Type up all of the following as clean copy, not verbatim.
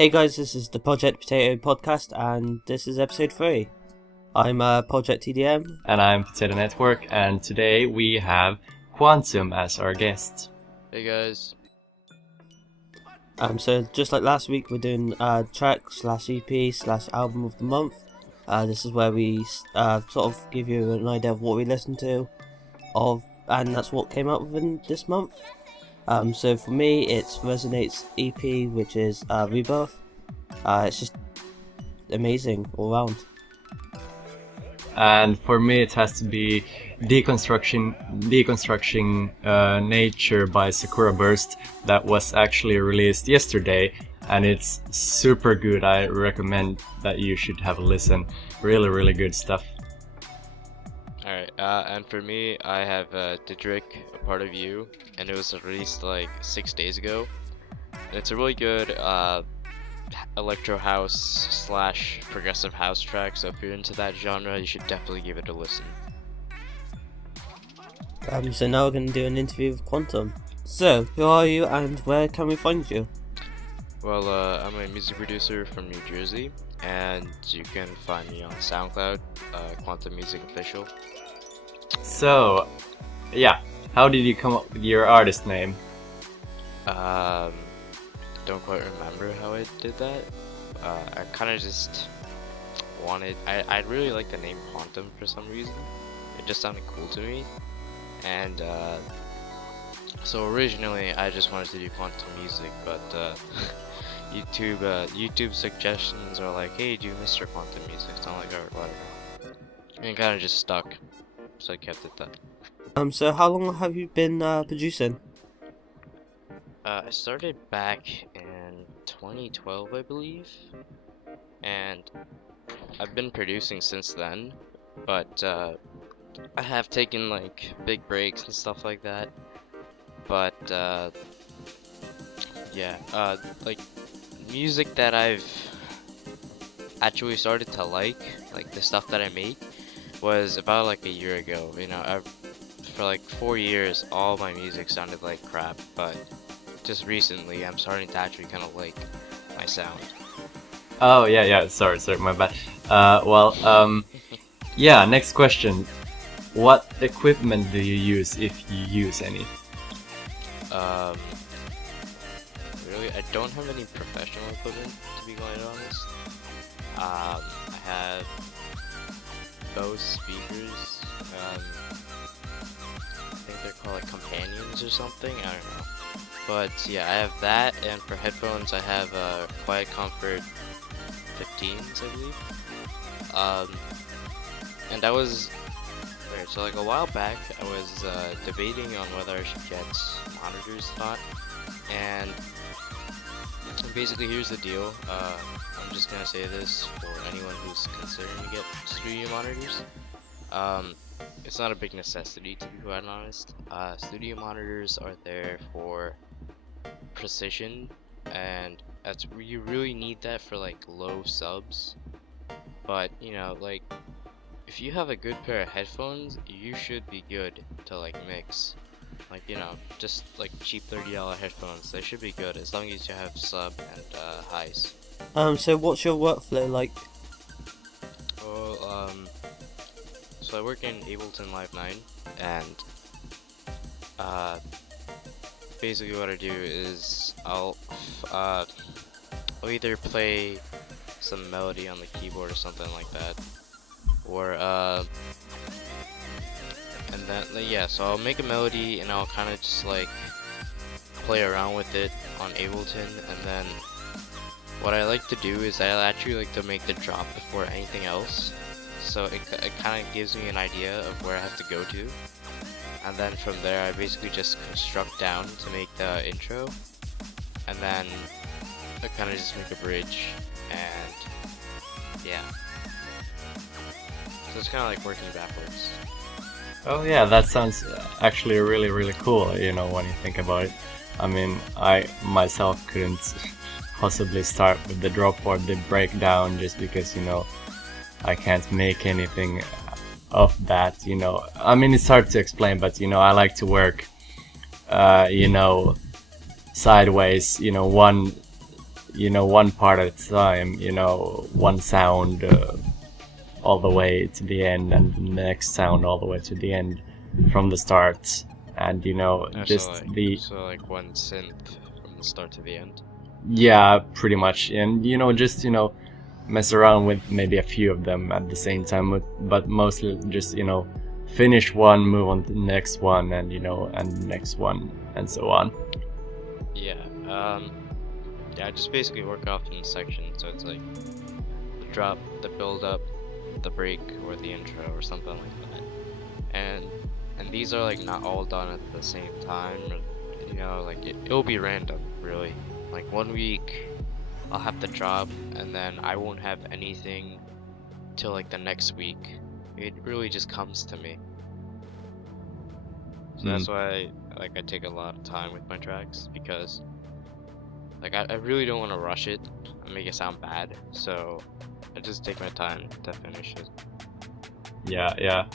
Hey guys, this is the Project Potato podcast, and this is episode 3. I'm Project TDM. And I'm PotatoNetwork, and today we have Quantum as our guest. Hey guys. So just like last week, we're doing track/EP/album of the month. This is where we sort of give you an idea of what we listen to, and that's what came out within this month. So for me, it's Resonate's EP, which is Rebirth. It's just amazing all round. And for me, it has to be Deconstructing Nature by Sakura Burst, that was actually released yesterday, and it's super good. I recommend that you should have a listen. Really good stuff. Alright, and for me, I have Didrik, A Part of You, and it was released like 6 days ago. And it's a really good electro house / progressive house track, so if you're into that genre, you should definitely give it a listen. So now we're going to do an interview with Quantum. So, who are you and where can we find you? Well, I'm a music producer from New Jersey, and you can find me on SoundCloud, Quantum Music Official. So, yeah, how did you come up with your artist name? Don't quite remember how I did that. I kind of just wanted. I really like the name Quantum for some reason. It just sounded cool to me, and so originally I just wanted to do quantum music, but YouTube suggestions are like, hey, do Mr. Quantum Music. So I'm like, alright, whatever. And it kind of just stuck, so I kept it that. So how long have you been producing? I started back in 2012, I believe, and I've been producing since then, but I have taken like big breaks and stuff like that, but yeah, like music that I've actually started to like the stuff that I make, was about like a year ago. You know, for like 4 years, all my music sounded like crap, but just recently I'm starting to actually kind of like my sound. Oh, yeah, sorry, my bad. Yeah, next question. What equipment do you use, if you use any? Really, I don't have any professional equipment, to be quite honest. I have Bose speakers. I think they're called like companions or something, I don't know. But yeah, I have that, and for headphones I have Quiet Comfort 15s, I believe. And I was so like a while back I was debating on whether I should get monitors or not, and basically here's the deal. I'm just gonna say this for anyone who's considering to get studio monitors. It's not a big necessity, to be quite honest. Studio monitors are there for precision, and you really need that for like low subs. But you know, like if you have a good pair of headphones, you should be good to like mix. Like, you know, just like cheap $30 headphones, they should be good as long as you have sub and highs. So what's your workflow like? Well, so I work in Ableton Live 9, and basically what I do is I'll either play some melody on the keyboard or something like that, or and then yeah, so I'll make a melody and I'll kind of just like play around with it on Ableton, and then what I like to do is I actually like to make the drop before anything else, so it kind of gives me an idea of where I have to go to, and then from there I basically just construct down to make the intro, and then I kind of just make a bridge, and yeah, so it's kind of like working backwards. Oh yeah, that sounds actually really cool, you know, when you think about it. I mean, I myself couldn't possibly start with the drop or the breakdown, just because, you know, I can't make anything of that, you know. I mean, it's hard to explain, but, you know, I like to work, you know, sideways, you know, one one part at a time, one sound all the way to the end, and the next sound all the way to the end from the start, and just the so like one synth from the start to the end. yeah, pretty much, and just mess around with maybe a few of them at the same time, but mostly just finish one, move on to the next one, and and the next one, and so on. Yeah. Yeah, I just basically work off in sections, so it's like the drop, the build up, the break, or the intro, or something like that. And these are like not all done at the same time. Like it'll be random, really. Like 1 week, I'll have the drop, and then I won't have anything till like the next week. It really just comes to me. So that's why I take a lot of time with my tracks, because like I really don't want to rush it and make it sound bad, so I just take my time to finish it. Yeah.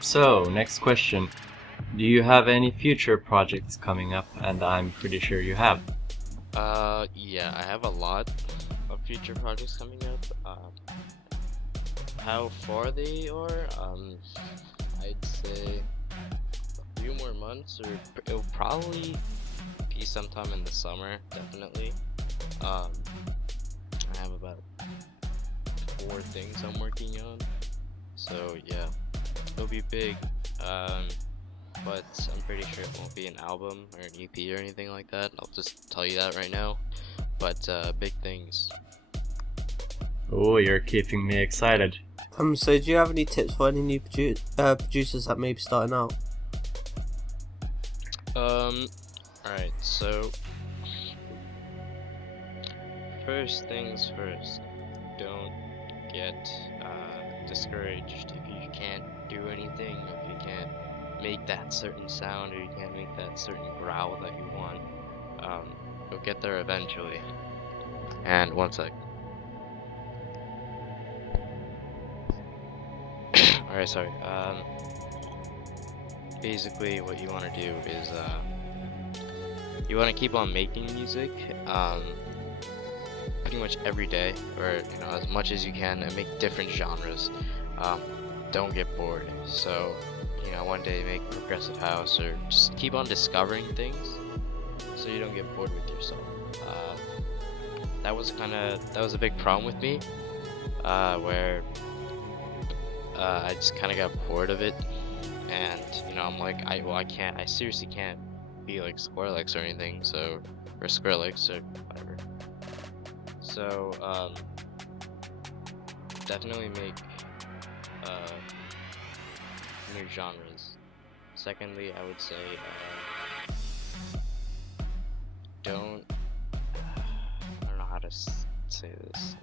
So next question: do you have any future projects coming up? And I'm pretty sure you have. Yeah, I have a lot of future projects coming up. How far they are, I'd say a few more months, or it'll probably be sometime in the summer, definitely. I have about 4 things I'm working on, so yeah, it'll be big. But I'm pretty sure it won't be an album or an EP or anything like that. I'll just tell you that right now. But big things. Oh, you're keeping me excited. So do you have any tips for any new producers that may be starting out? Alright, so first things first, don't get discouraged if you can't do anything, if you can't make that certain sound, or you can't make that certain growl that you want. You'll get there eventually. And one sec. Alright, sorry. Basically what you want to do is you want to keep on making music pretty much every day, or as much as you can, and make different genres. Don't get bored. So one day make progressive house, or just keep on discovering things so you don't get bored with yourself. That was a big problem with me, where I just kind of got bored of it, and I'm like, I seriously can't be like Squarelex or anything, so, or Squarelex or whatever. So definitely make new genres. Secondly, I would say I don't know how to say this.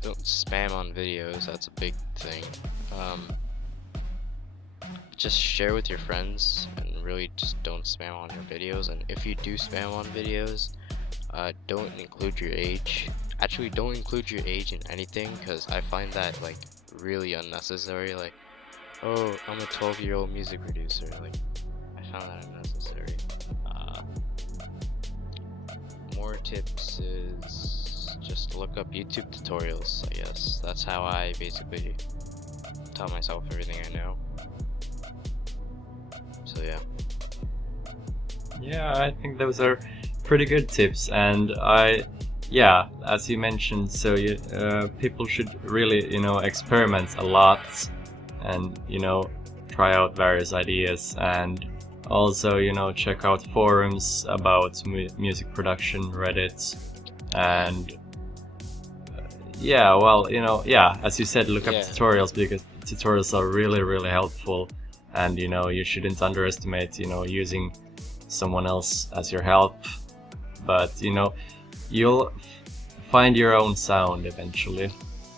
Don't spam on videos, that's a big thing. Just share with your friends, and really just don't spam on your videos. And if you do spam on videos, don't include your age. Actually, don't include your age in anything, because I find that like really unnecessary. Like, oh, I'm a 12-year-old music producer. Like, I found that unnecessary. More tips is just look up YouTube tutorials, I guess. That's how I basically tell myself everything I know. So yeah. Yeah, I think those are pretty good tips, and yeah, as you mentioned, so people should really experiment a lot, and try out various ideas, and also check out forums about music production, Reddit, and yeah, well, yeah, as you said, look up tutorials, because tutorials are really helpful, and you shouldn't underestimate using someone else as your help, but you'll find your own sound eventually.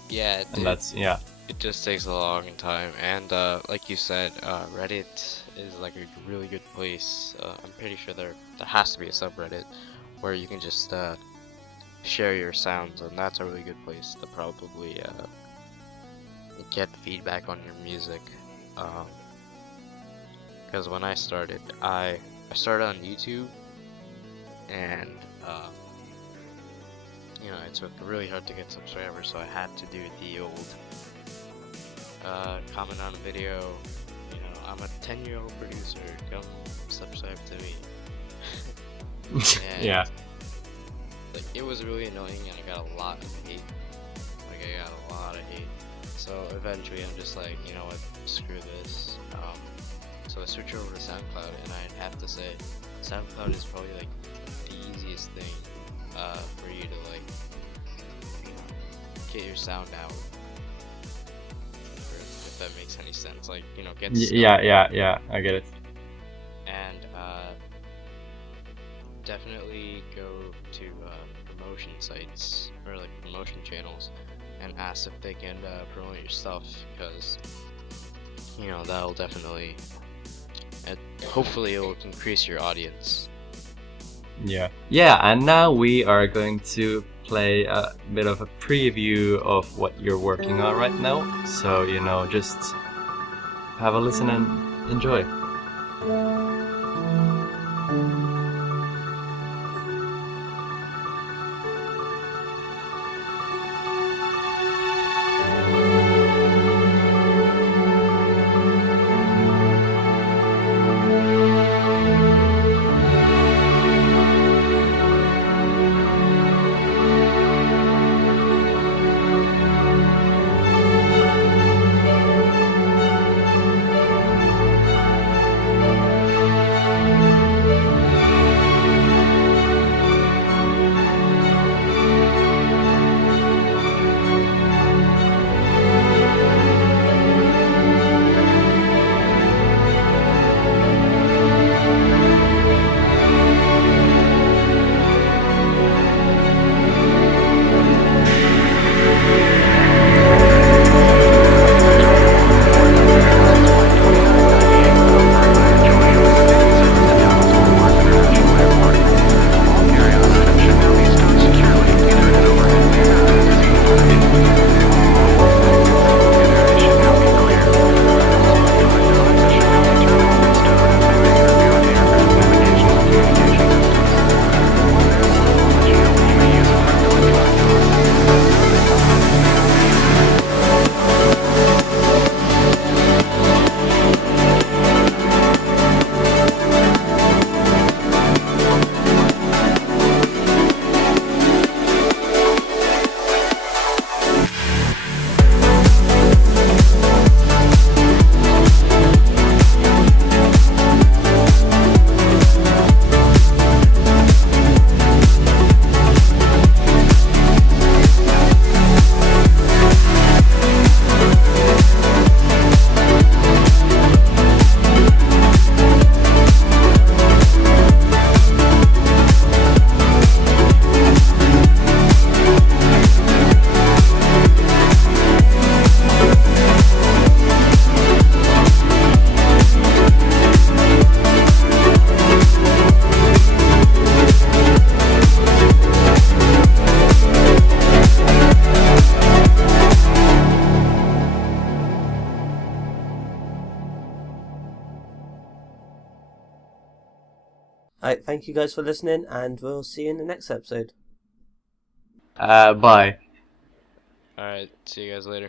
Yeah, and that's it just takes a long time, and like you said, Reddit is like a really good place. I'm pretty sure there has to be a subreddit where you can just share your sounds, and that's a really good place to probably get feedback on your music. because when I started, I started on YouTube, and you know, it's really hard to get subscribers, so I had to do the old comment on a video. You know, I'm a 10-year-old producer. Come subscribe to me. And, Yeah. like, it was really annoying, and I got a lot of hate. Like, I got a lot of hate. So eventually, I'm just like, you know what? Screw this. So I switched over to SoundCloud, and I'd have to say, SoundCloud is probably like the easiest thing for you to like, you know, get your sound out. If that makes any sense, like, you know, get Yeah, I get it. and definitely go to promotion sites or like promotion channels and ask if they can promote your stuff, because you know that'll definitely, hopefully it will increase your audience. Yeah. Yeah, and now we are going to play a bit of a preview of what you're working on right now. So, you know, just have a listen and enjoy. Alright, thank you guys for listening, and we'll see you in the next episode. Bye. Alright, see you guys later.